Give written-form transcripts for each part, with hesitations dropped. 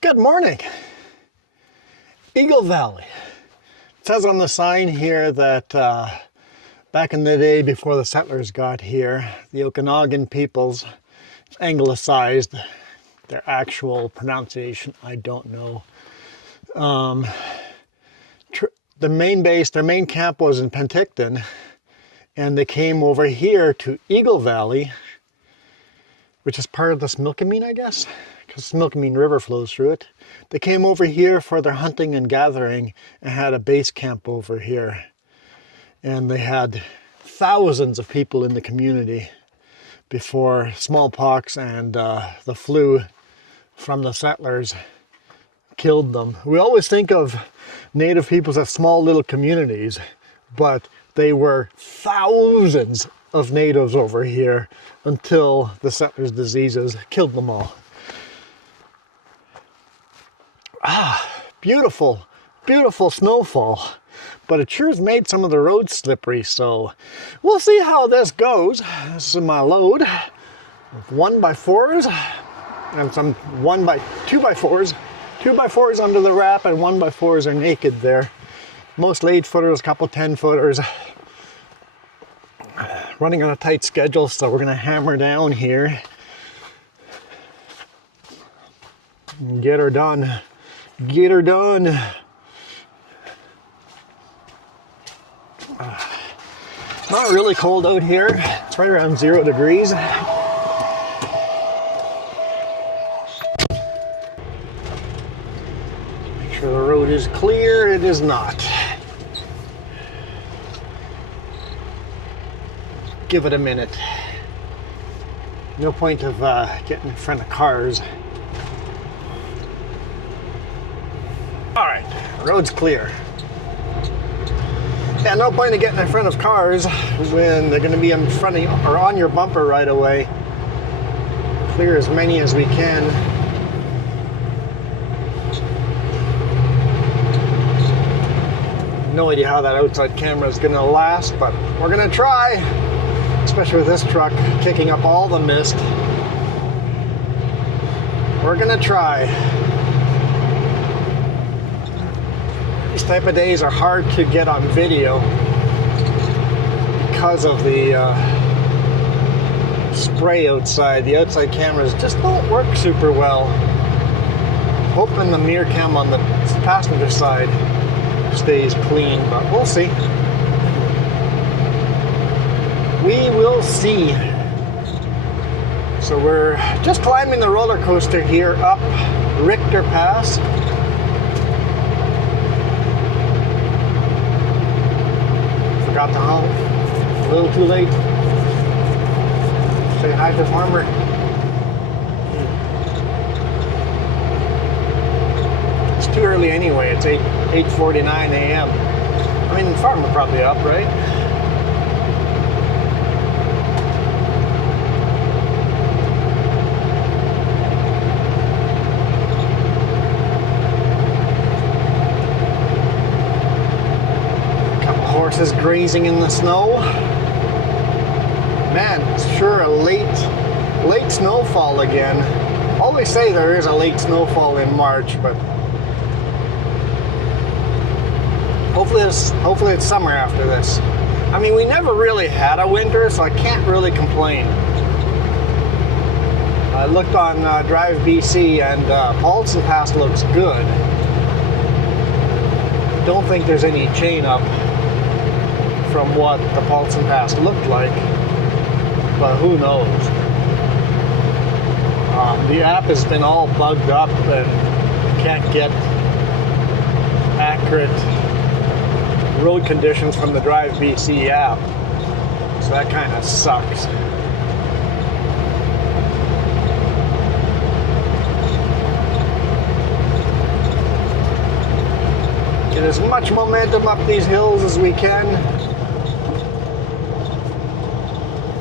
Good morning. Eagle Valley. It says on the sign here that back in the day before the settlers got here, the Okanagan peoples anglicized their actual pronunciation. I don't know. The main base, their main camp was in Penticton, and they came over here to Eagle Valley, which is part of this Milkameen, I guess, because the Milkameen River flows through it. They came over here for their hunting and gathering and had a base camp over here. And they had thousands of people in the community before smallpox and the flu from the settlers killed them. We always think of Native peoples as small little communities, but they were thousands of natives over here until the settlers' diseases killed them all. Beautiful, beautiful snowfall, but it sure has made some of the roads slippery, so we'll see how this goes. This is my load of 1x4s and some 2x4s. 2x4s under the wrap and 1x4s are naked there. Mostly 8-footers, a couple 10-footers. Running on a tight schedule, so we're gonna hammer down here and get her done. Get her done. Not really cold out here. It's right around 0 degrees. Make sure the road is clear. It is not. Give it a minute. No point of getting in front of cars. All right, road's clear. Yeah, no point in getting in front of cars when they're going to be in front of you or on your bumper right away. Clear as many as we can. No idea how that outside camera is going to last, but we're going to try. Especially with this truck kicking up all the mist. We're going to try. These type of days are hard to get on video because of the spray outside. The outside cameras just don't work super well. Hoping the mirror cam on the passenger side stays clean, but we'll see. We will see. So we're just climbing the roller coaster here up Richter Pass. Forgot to honk. A little too late. Say hi to Farmer. It's too early anyway. It's 8:49 a.m. I mean, Farmer probably up, right? Horses grazing in the snow. Man, it's sure a late snowfall again. Always say there is a late snowfall in March, but hopefully it's summer after this. I mean, we never really had a winter, so I can't really complain. I looked on Drive BC and Paulson Pass looks good. Don't think there's any chain up from what the Paulson Pass looked like, but who knows. The app has been all bugged up and can't get accurate road conditions from the Drive BC app, so that kind of sucks. Get as much momentum up these hills as we can.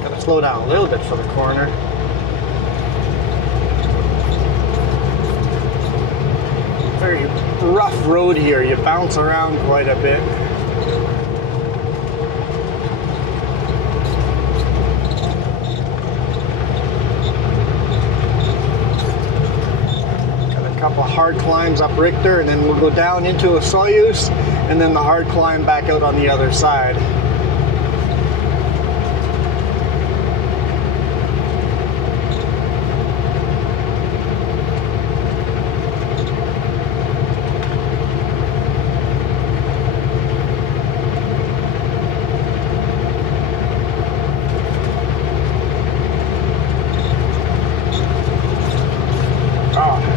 Gotta slow down a little bit for the corner. Very rough road here. You bounce around quite a bit. hard climbs up Richter, and then we'll go down into Osoyoos, and then the hard climb back out on the other side.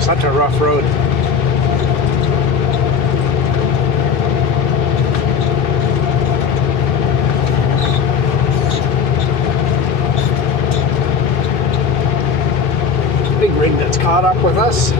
Such a rough road. Big rig that's caught up with us.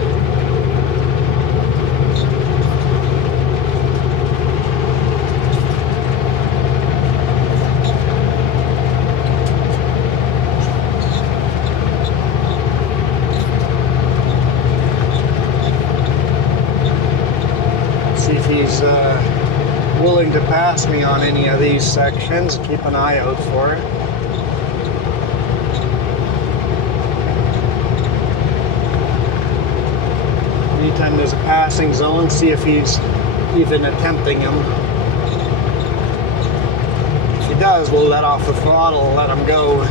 He's willing to pass me on any of these sections. Keep an eye out for it. Anytime there's a passing zone, see if he's even attempting them. If he does, we'll let off the throttle and let him go.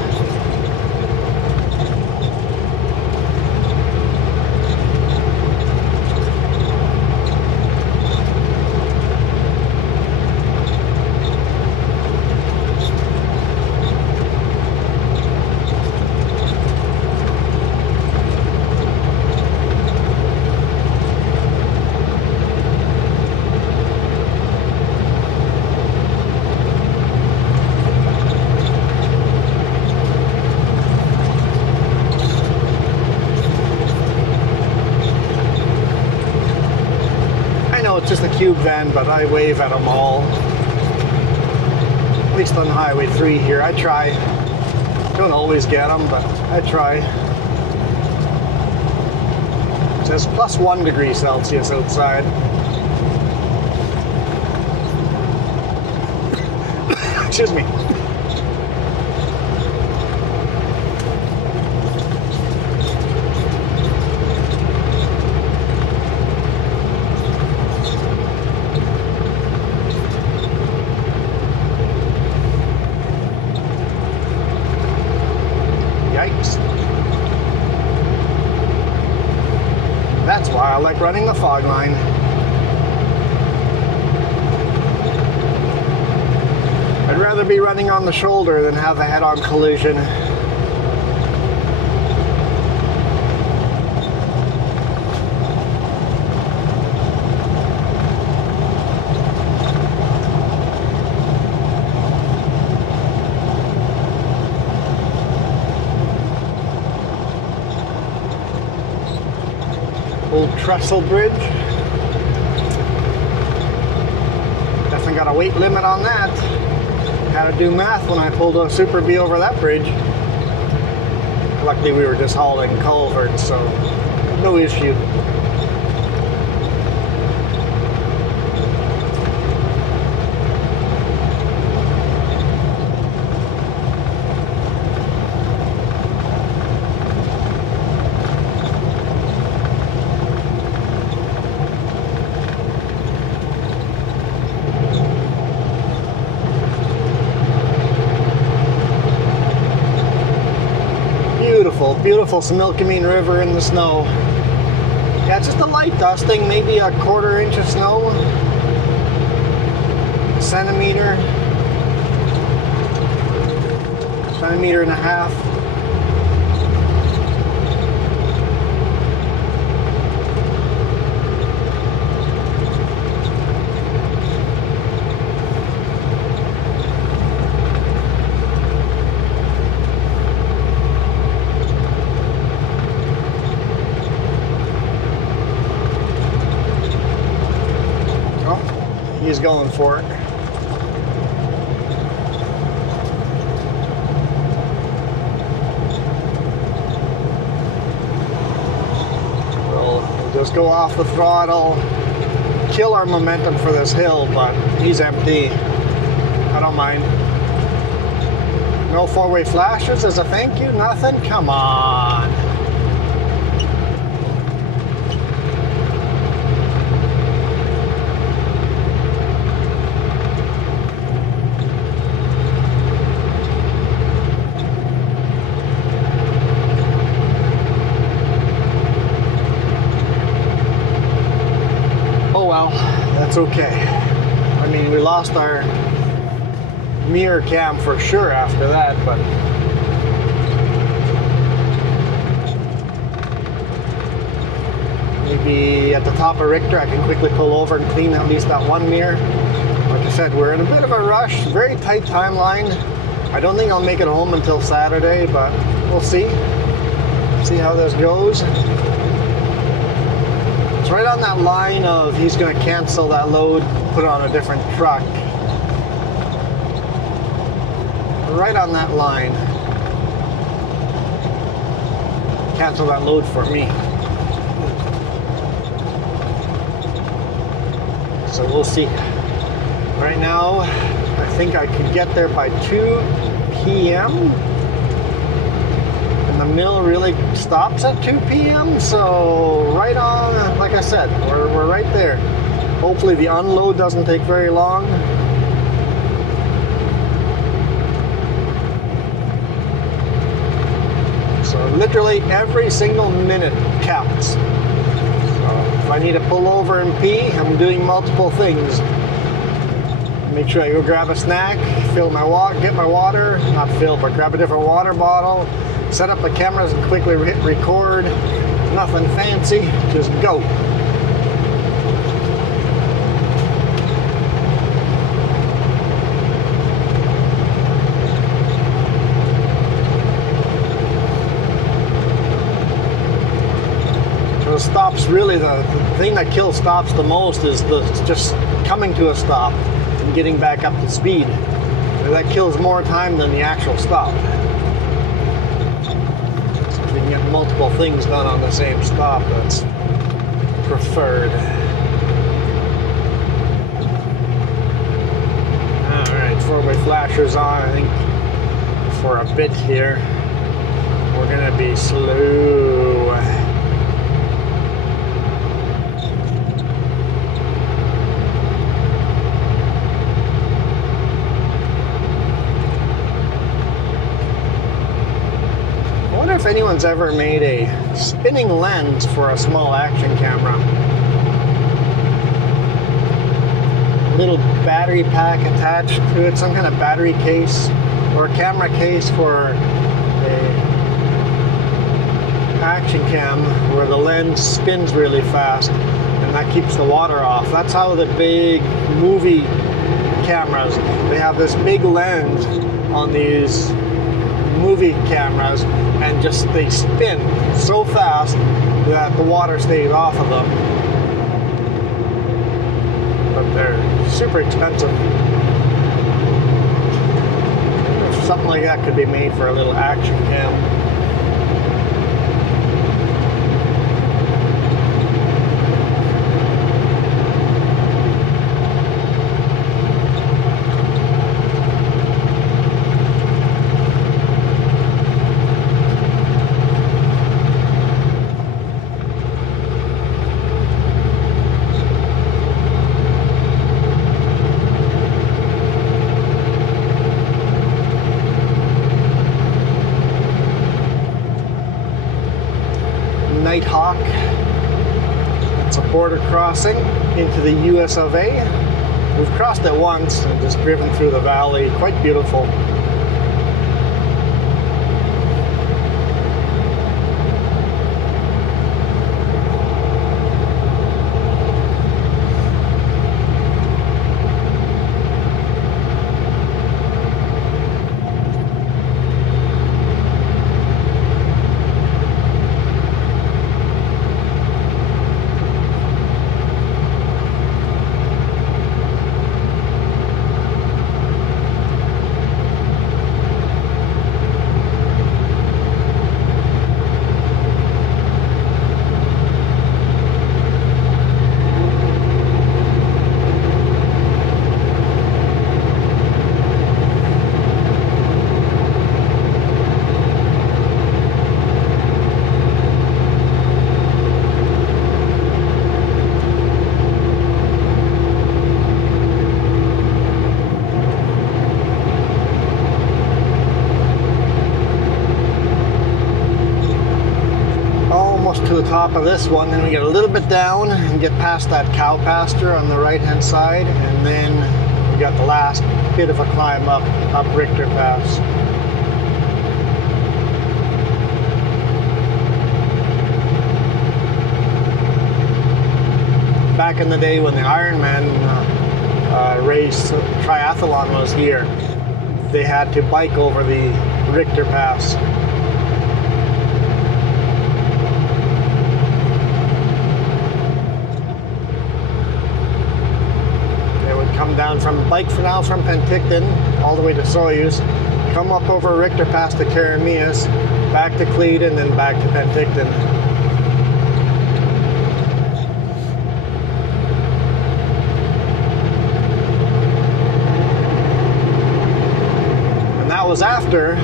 It's just a cube van, but I wave at them all. At least on Highway 3 here. I try. Don't always get them, but I try. It says plus 1 degree Celsius outside. Excuse me. That's why I like running the fog line. I'd rather be running on the shoulder than have a head-on collision. Old Trestle Bridge. Definitely got a weight limit on that. Had to do math when I pulled a Super B over that bridge. Luckily we were just hauling culverts, so no issue. Beautiful Similkameen River in the snow. Yeah, it's just a light dusting, maybe a quarter inch of snow, centimeter and a half. He's going for it. We'll just go off the throttle, kill our momentum for this hill, but he's empty. I don't mind. No four-way flashes as a thank you? Nothing? Come on. that's okay. I mean, we lost our mirror cam for sure after that, but maybe at the top of Richter I can quickly pull over and clean at least that one mirror. Like I said, we're in a bit of a rush, very tight timeline. I don't think I'll make it home until Saturday, but we'll see. See how this goes. It's right on that line of he's going to cancel that load, put it on a different truck. Right on that line. Cancel that load for me. So we'll see. Right now, I think I could get there by 2 p.m. And the mill really stops at 2 p.m. So right on, like I said, we're right there. Hopefully the unload doesn't take very long. So literally every single minute counts. So if I need to pull over and pee, I'm doing multiple things. Make sure I go grab a snack, fill my water, get my water, not fill, but grab a different water bottle, set up the cameras and quickly hit record. Nothing fancy, just go. So stops, really the thing that kills stops the most is just coming to a stop and getting back up to speed. That kills more time than the actual stop. So if you can get multiple things done on the same stop, that's preferred. Alright, four-way flashers on, I think, for a bit here. We're gonna be slow. If anyone's ever made a spinning lens for a small action camera. A little battery pack attached to it, some kind of battery case or a camera case for a action cam where the lens spins really fast and that keeps the water off. That's how the big movie cameras, they have this big lens on these movie cameras and just they spin so fast that the water stays off of them. But they're super expensive. If something like that could be made for a little action cam. Nighthawk. It's a border crossing into the US of A. We've crossed it once and just driven through the valley. Quite beautiful. to the top of this one, then we get a little bit down and get past that cow pasture on the right hand side, and then we got the last bit of a climb up Richter Pass. Back in the day when the Ironman race triathlon was here, they had to bike over the Richter Pass. They would come down from Penticton all the way to Osoyoos, come up over Richter Pass to Karamias, back to Cleveland, then back to Penticton. Was after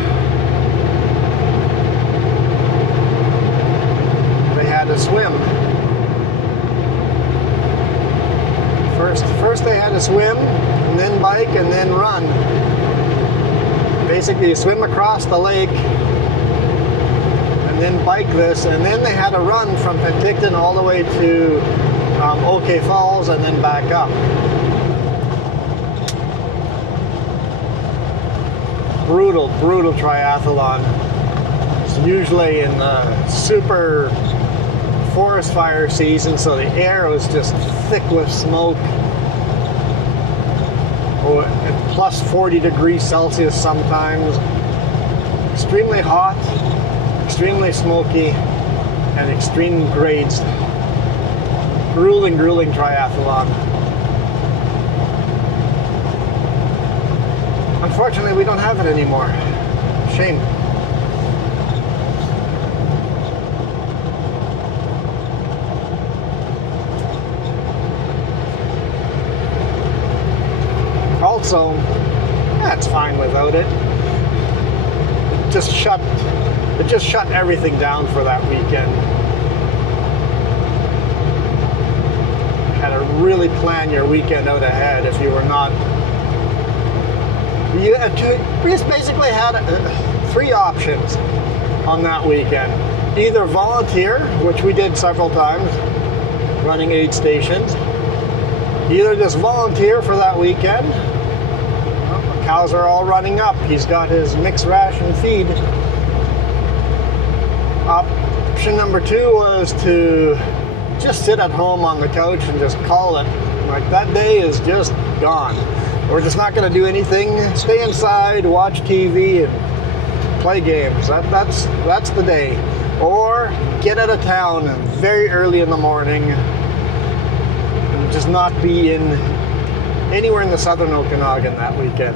they had to swim. First they had to swim, and then bike, and then run. Basically, you swim across the lake, and then bike this, and then they had to run from Penticton all the way to OK Falls, and then back up. Brutal triathlon. It's usually in the super forest fire season, so the air was just thick with smoke. Oh, at plus 40 degrees Celsius sometimes. Extremely hot, extremely smoky, and extreme grades. Grueling triathlon. Unfortunately, we don't have it anymore. Shame. Also, that's fine without it. It just shut everything down for that weekend. Had to really plan your weekend out ahead if you were not. You basically had three options on that weekend. Either volunteer, which we did several times, running aid stations. Either just volunteer for that weekend. Well, the cows are all running up. He's got his mixed ration feed. Option number two was to just sit at home on the couch and just call it. Like, that day is just gone. We're just not going to do anything. Stay inside, watch TV, and play games. That's the day. Or get out of town very early in the morning and just not be in anywhere in the southern Okanagan that weekend.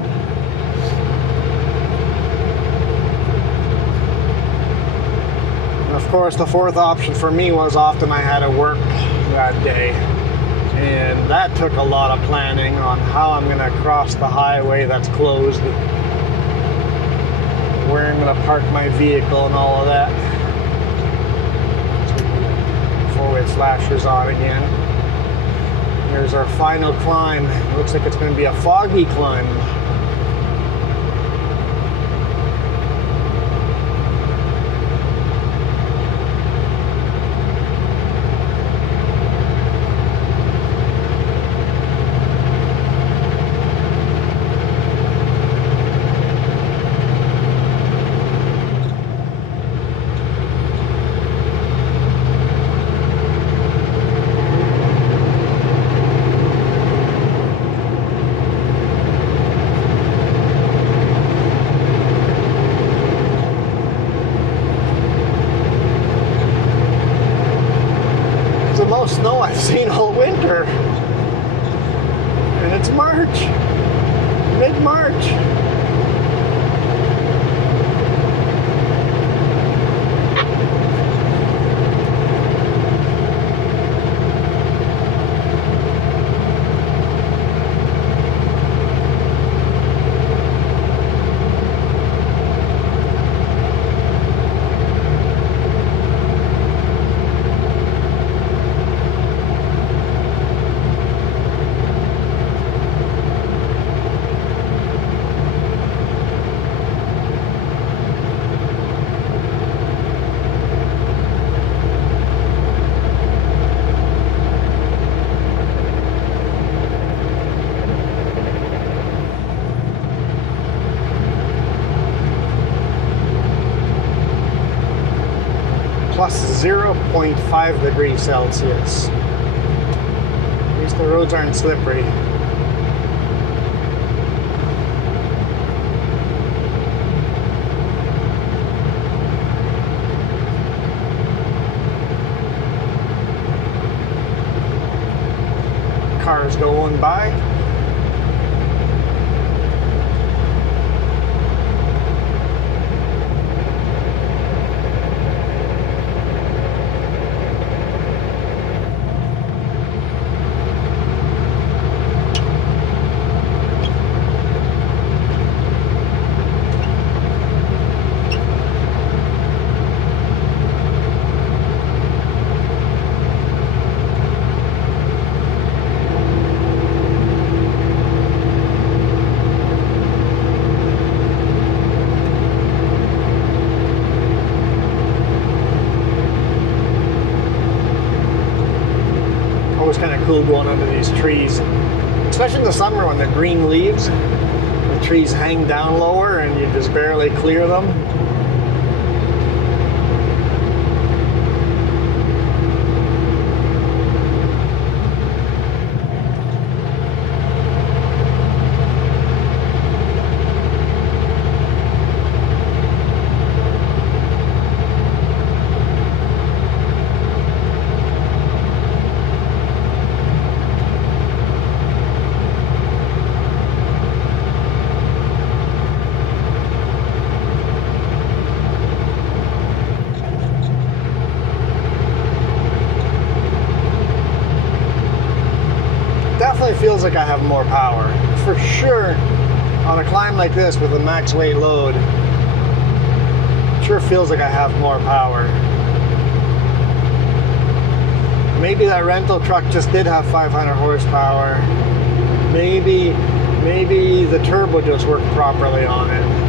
And of course, the fourth option for me was often I had to work that day. And that took a lot of planning on how I'm going to cross the highway that's closed, where I'm going to park my vehicle and all of that. Four-way flashers on again. Here's our final climb. It looks like it's going to be a foggy climb. Snow I've seen all winter, and it's March, mid-March. plus 0.5 degrees Celsius. At least the roads aren't slippery. Cars going by. Kind of cool going under these trees, especially in the summer when they're green leaves. The trees hang down lower and you just barely clear them. Feels like I have more power. For sure, on a climb like this with a max weight load, it sure feels like I have more power. Maybe that rental truck just did have 500 horsepower. Maybe the turbo just worked properly on it.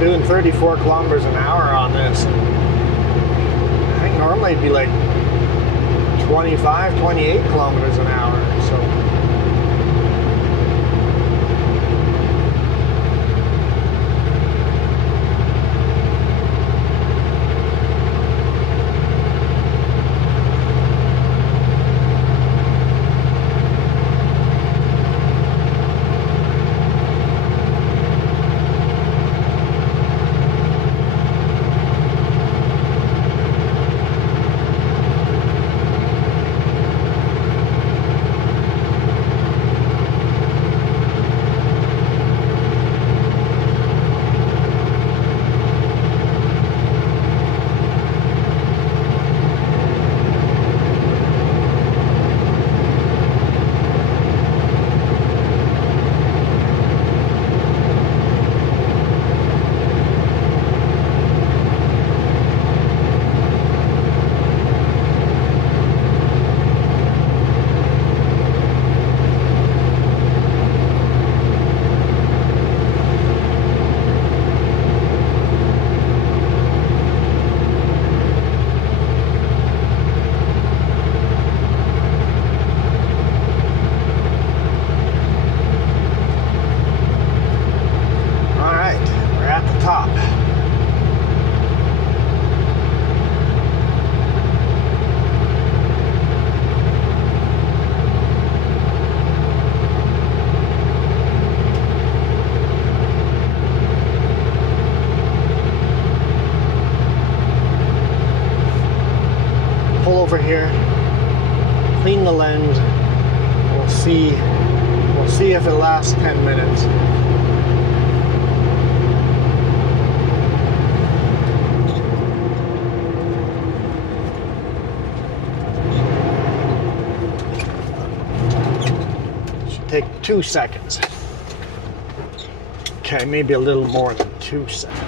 Doing 34 kilometers an hour on this. I think normally it'd be like 25, 28 kilometers an hour. So over here, clean the lens. We'll see if it lasts 10 minutes. Should take 2 seconds. Okay, maybe a little more than 2 seconds.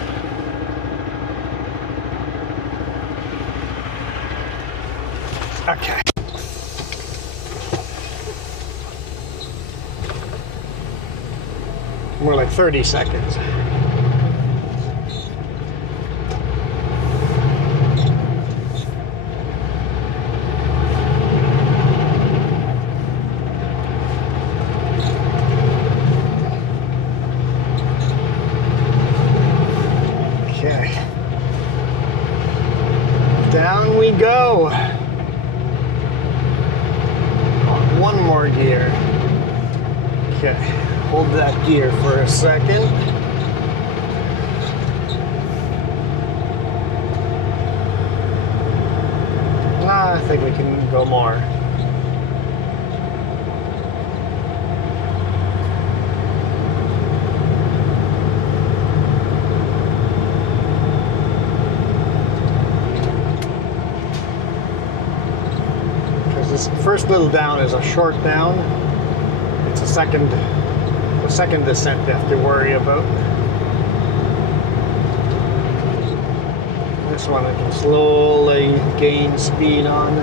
Okay. More like 30 seconds. Okay, hold that gear for a second. I think we can go more. Because this first little down is a short down. It's the second descent you have to worry about. This one I can slowly gain speed on.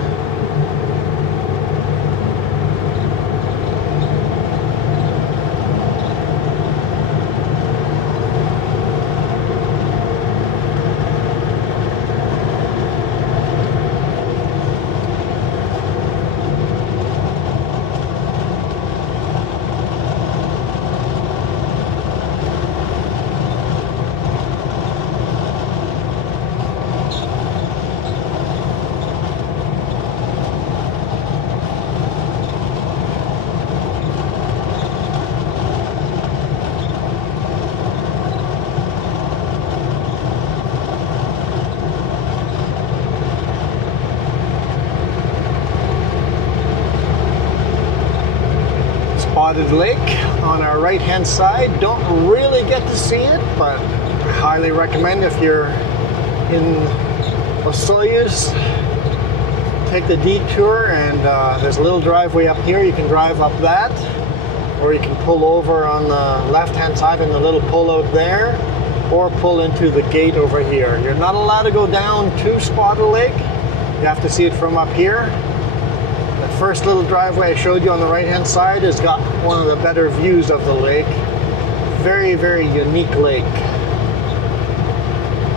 Spotted Lake on our right hand side. Don't really get to see it, but I highly recommend if you're in Osoyoos, take the detour, and there's a little driveway up here. You can drive up that, or you can pull over on the left hand side in the little pull out there, or pull into the gate over here. You're not allowed to go down to Spotted Lake. You have to see it from up here. The first little driveway I showed you on the right hand side has got one of the better views of the lake. Very, very unique lake.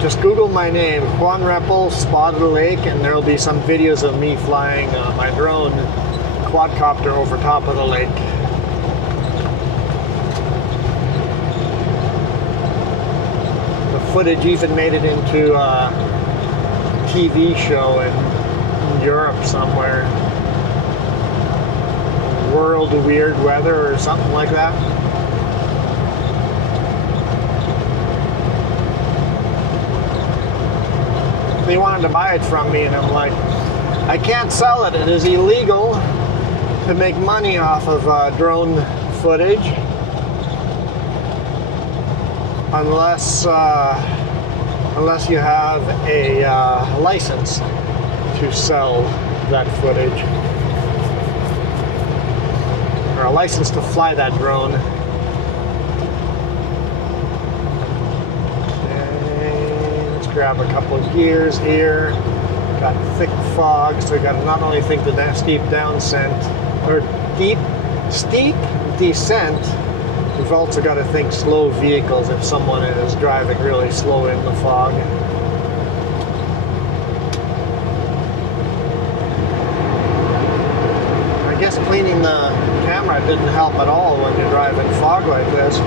Just Google my name, Juan Rempel, Spotted Lake, and there'll be some videos of me flying my drone quadcopter over top of the lake. The footage even made it into a TV show in Europe somewhere. World of Weird Weather or something like that. They wanted to buy it from me, and I'm like, I can't sell it. It is illegal to make money off of drone footage unless you have a license to sell that footage, or a license to fly that drone. Okay, let's grab a couple of gears here. Got thick fog, so we got to not only think the steep steep descent, we've also got to think slow vehicles if someone is driving really slow in the fog. I guess cleaning the camera didn't help at all when you drive in fog like this.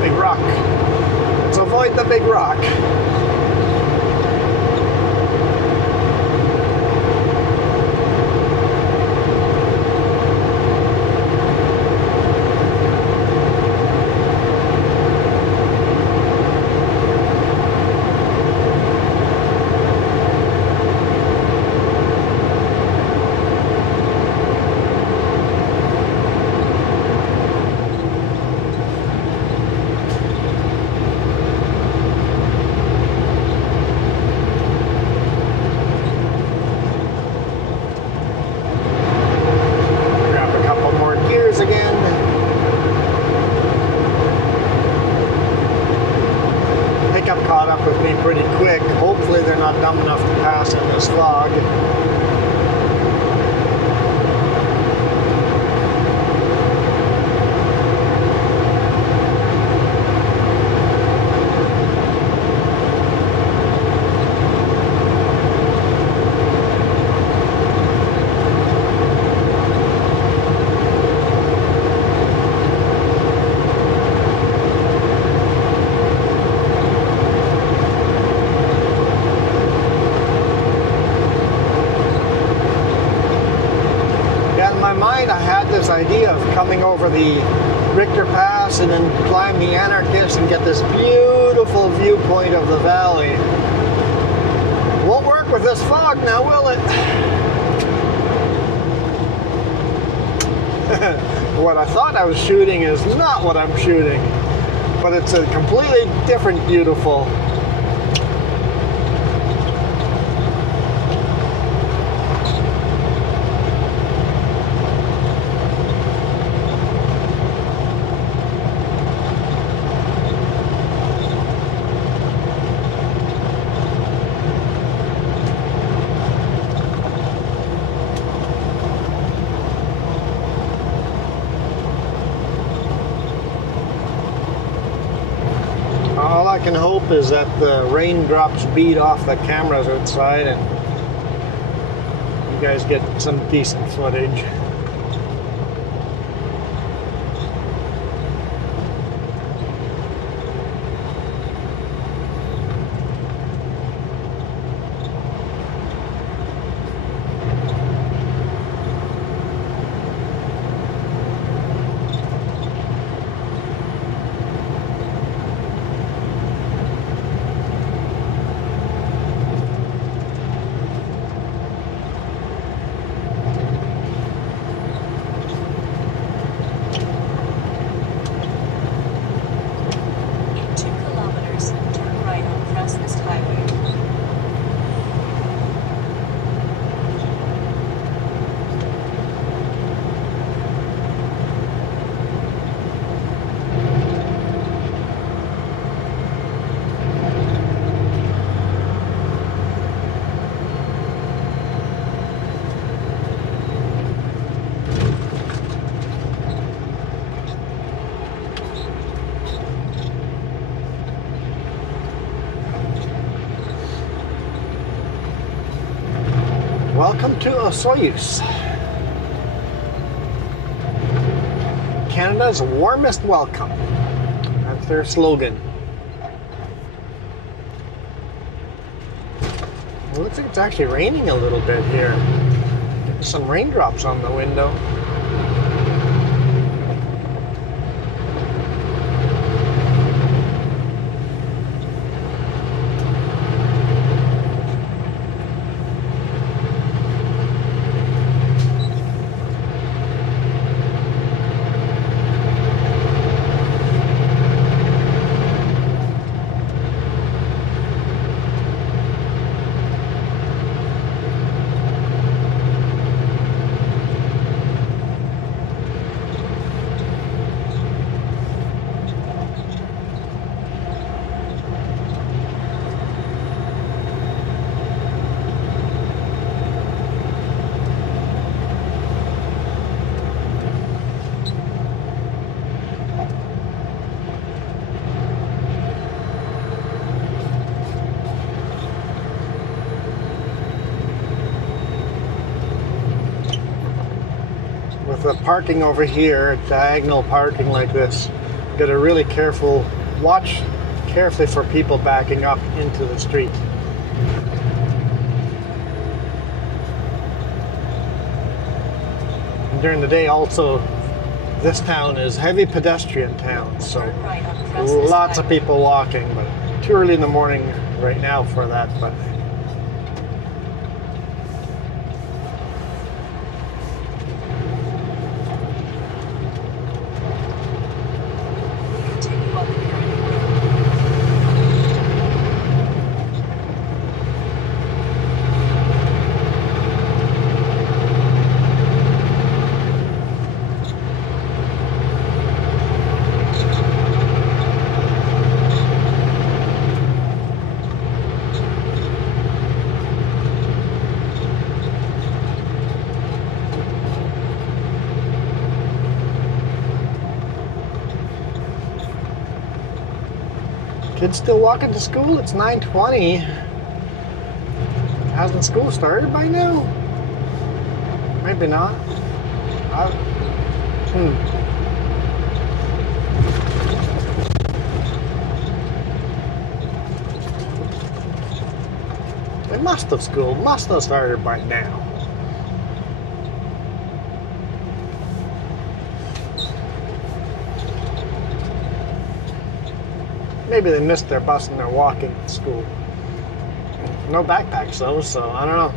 Big rock. Let's avoid the big rock. had this idea of coming over the Richter Pass and then climb the Anarchist and get this beautiful viewpoint of the valley. Won't work with this fog now, will it? What I thought I was shooting is not what I'm shooting, but it's a completely different beautiful. All I can hope is that the raindrops beat off the cameras outside and you guys get some decent footage. Welcome to Osoyoos, Canada's warmest welcome. That's their slogan. It looks like it's actually raining a little bit here. There's some raindrops on the window. With the parking over here, diagonal parking like this, you gotta really watch carefully for people backing up into the street. And during the day also, this town is heavy pedestrian town, so lots of people walking, but too early in the morning right now for that, but kids still walking to school? It's 9:20. Hasn't school started by now? Maybe not. They must have started by now. Maybe they missed their bus and they're walking to school. No backpacks though, so I don't know.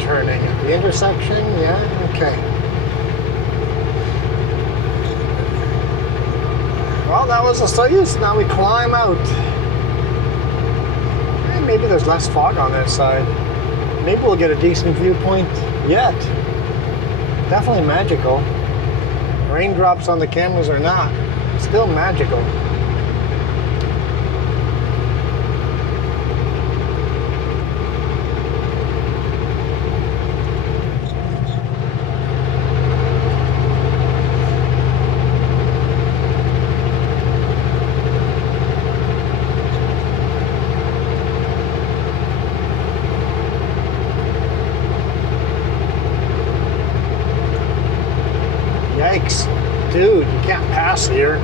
Turning at the intersection, yeah, okay. Well, that was Osoyoos. Now we climb out. Maybe there's less fog on this side. Maybe we'll get a decent viewpoint yet. Definitely magical. Raindrops on the cameras or not, still magical. Yikes. Dude, you can't pass here.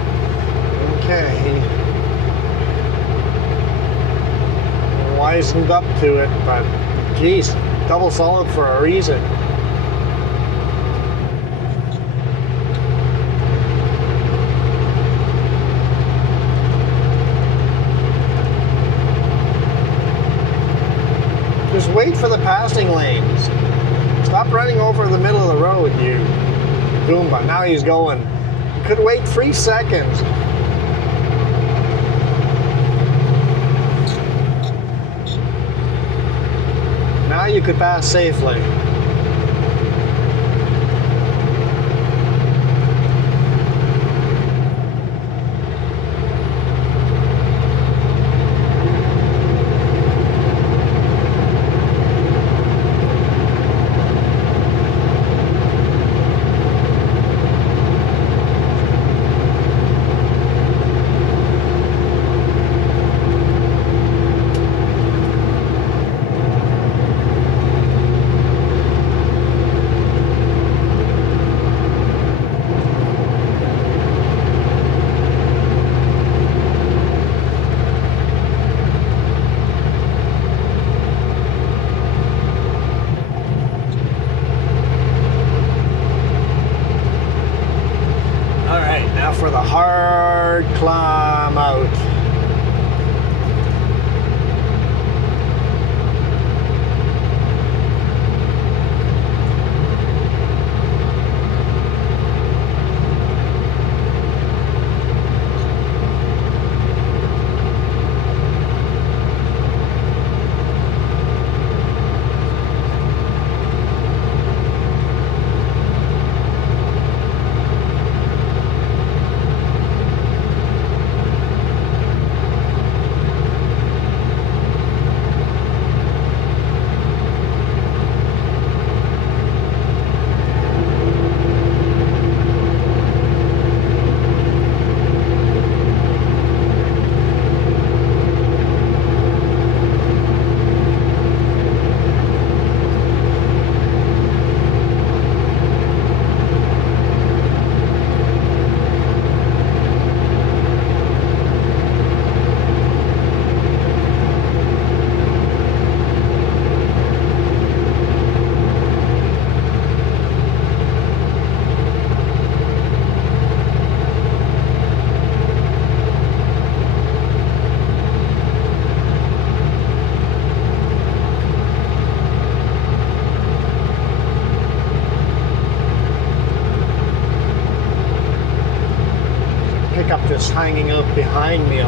Okay. Wisened up to it, but geez, double solid for a reason. Just wait for the passing lanes. Stop running over the middle of the road, you Goomba. Now he's going. You could wait 3 seconds. Now you could pass safely.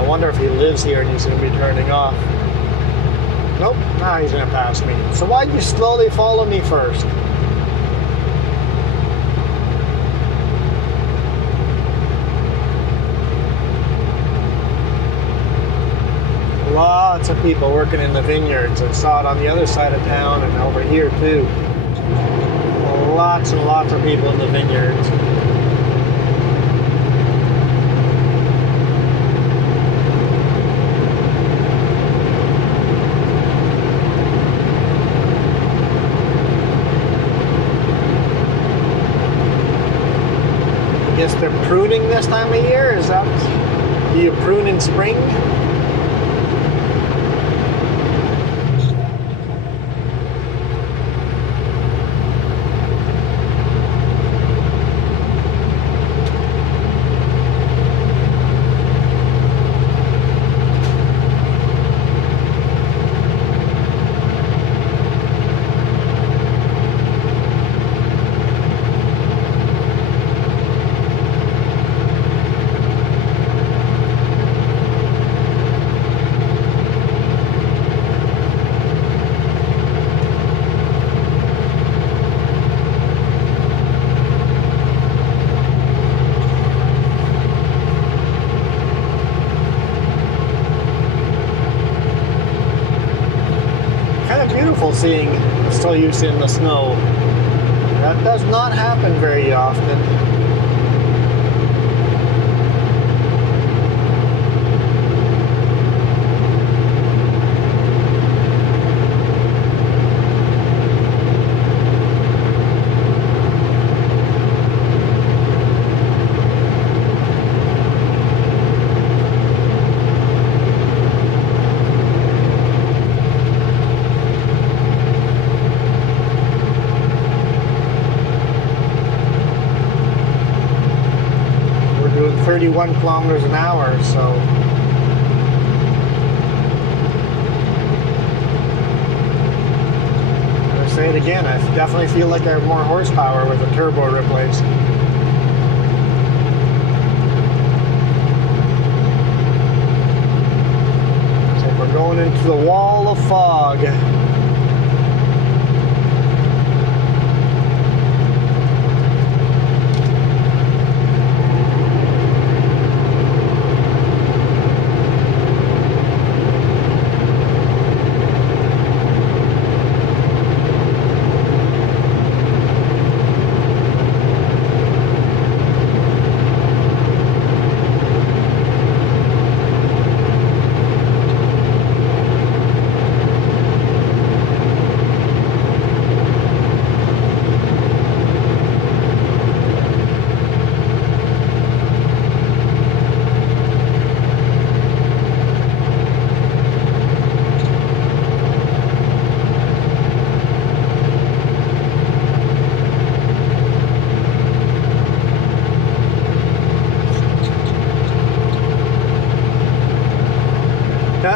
I wonder if he lives here and he's going to be turning off. Nope, now he's going to pass me. So why'd you slowly follow me first? Lots of people working in the vineyards. I saw it on the other side of town and over here too. Lots and lots of people in the vineyards. I guess they're pruning this time of year. Is that, do you prune in spring? Beautiful seeing Osoyoos in the snow. That does not happen very often. Doing 31 kilometers an hour, so I'm gonna say it again, I definitely feel like I have more horsepower with a turbo replaced. So we're going into the wall of fog.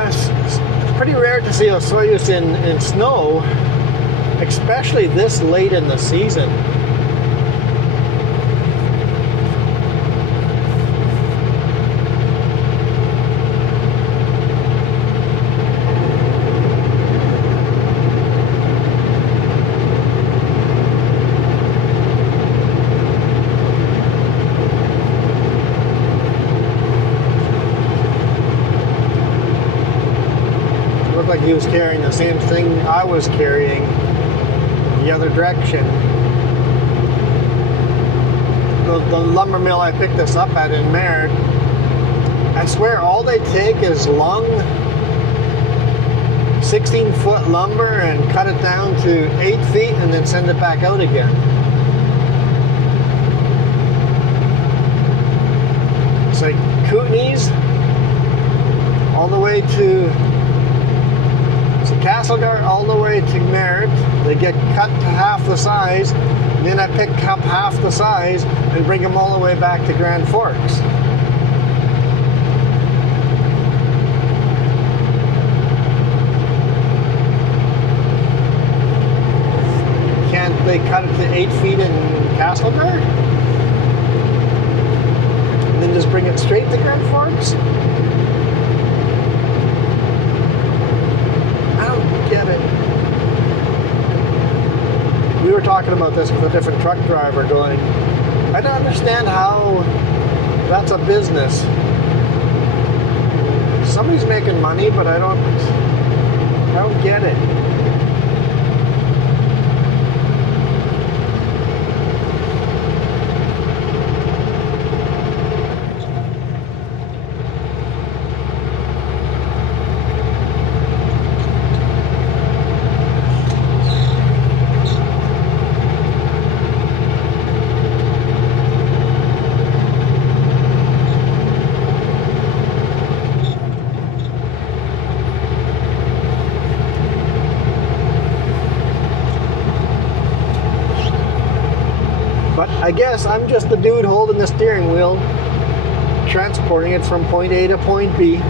It's pretty rare to see Osoyoos in snow, especially this late in the season. Like he was carrying the same thing I was carrying the other direction. The lumber mill I picked this up at in Merritt, I swear all they take is long 16-foot lumber and cut it down to 8 feet and then send it back out again. It's like Kootenays all the way to Castlegar all the way to Merritt. They get cut to half the size, and then I pick up half the size and bring them all the way back to Grand Forks. Can't they cut it to 8 feet in Castlegar? And then just bring it straight to Grand Forks? talking about this with a different truck driver going, I don't understand how that's a business. Somebody's making money, but I don't get it. I guess I'm just the dude holding the steering wheel, transporting it from point A to point B.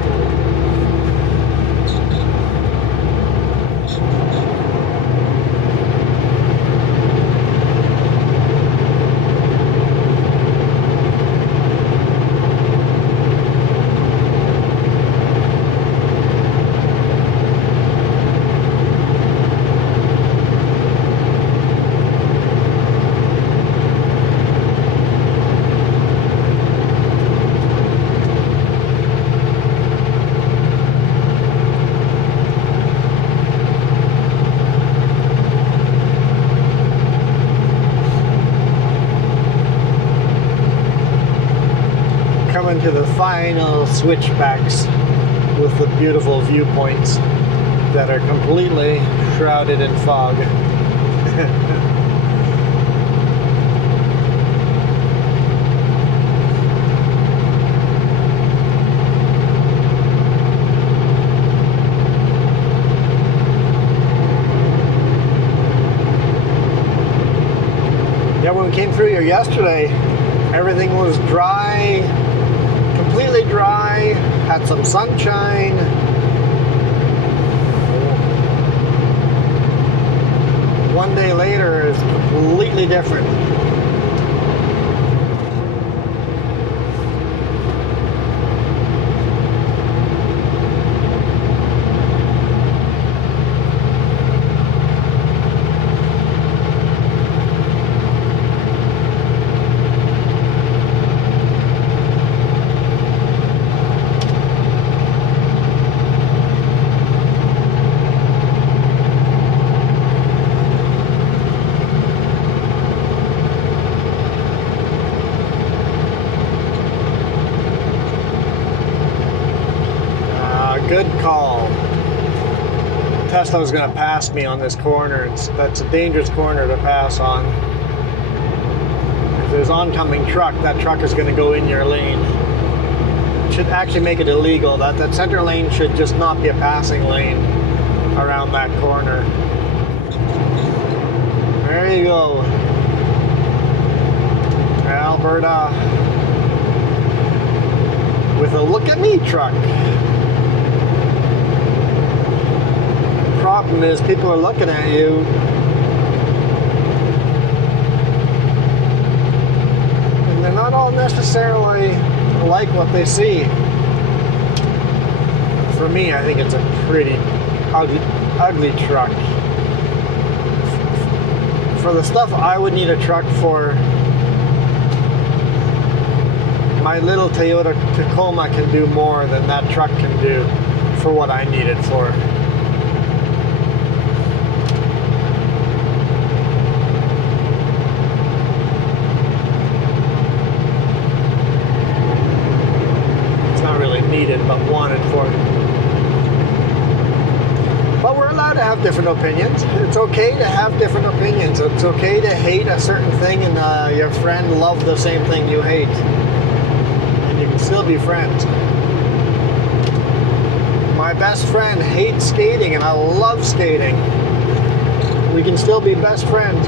To the final switchbacks with the beautiful viewpoints that are completely shrouded in fog. Yeah, when we came through here yesterday, everything was dry, completely dry, had some sunshine. One day later is completely different. Good call. Tesla was going to pass me on this corner. That's a dangerous corner to pass on. If there's oncoming truck, that truck is going to go in your lane. It should actually make it illegal. That center lane should just not be a passing lane around that corner. There you go. Alberta with a look at me truck. Problem is people are looking at you and they're not all necessarily like what they see. For me, I think it's a pretty ugly truck. For the stuff I would need a truck for, my little Toyota Tacoma can do more than that truck can do for what I need it for. Needed but wanted for. But we're allowed to have different opinions. It's okay to have different opinions. It's okay to hate a certain thing and your friend love the same thing you hate. And you can still be friends. My best friend hates skating and I love skating. We can still be best friends.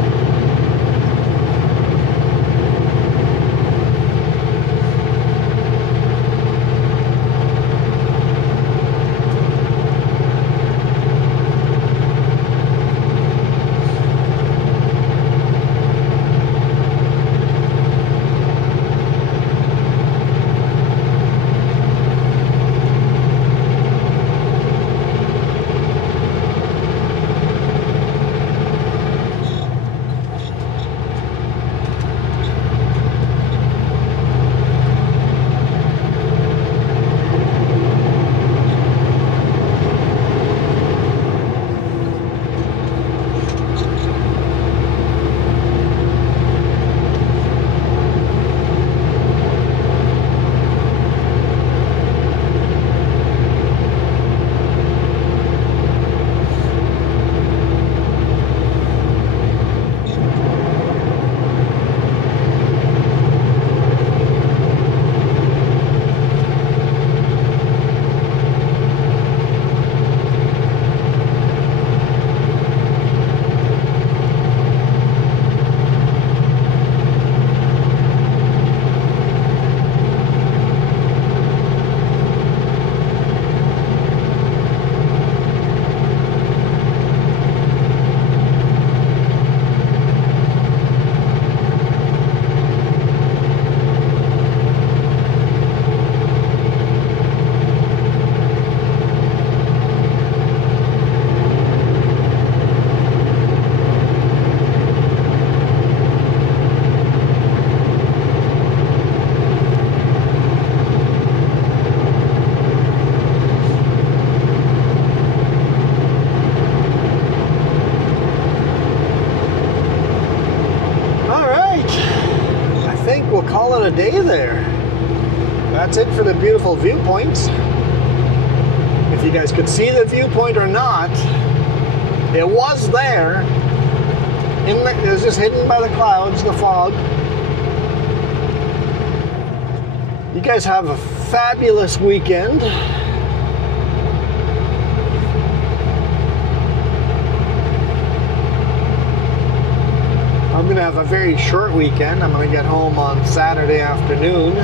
day there. That's it for the beautiful viewpoints. If you guys could see the viewpoint or not, it was there. It was just hidden by the clouds, the fog. You guys have a fabulous weekend. I'm going to have a very short weekend. I'm going to get home on Saturday afternoon.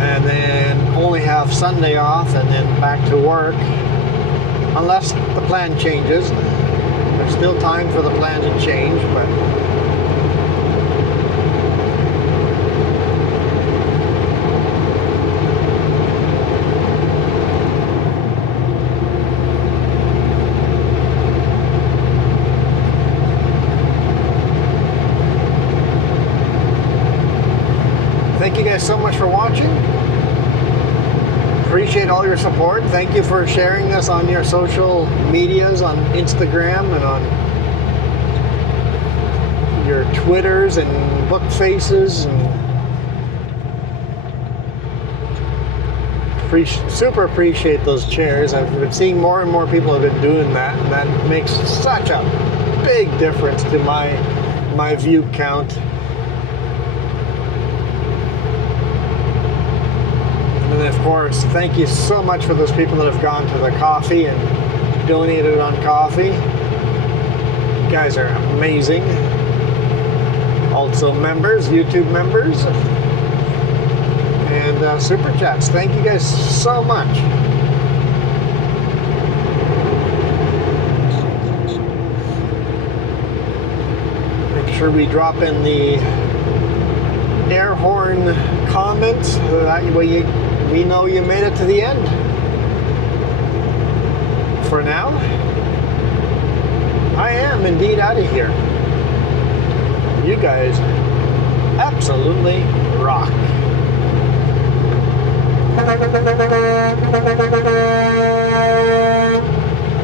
And then only have Sunday off and then back to work. Unless the plan changes. There's still time for the plan to change, but thank you guys so much for watching. Appreciate all your support. Thank you for sharing this on your social medias, on Instagram and on your Twitters and book faces. And super appreciate those shares. I've been seeing more and more people have been doing that, and that makes such a big difference to my view count. And then, of course, thank you so much for those people that have gone to the coffee and donated on coffee. You guys are amazing. Also members, YouTube members, and super chats. Thank you guys so much. Make sure we drop in the air horn comments. That way we know you made it to the end. For now, I am indeed out of here. You guys absolutely rock.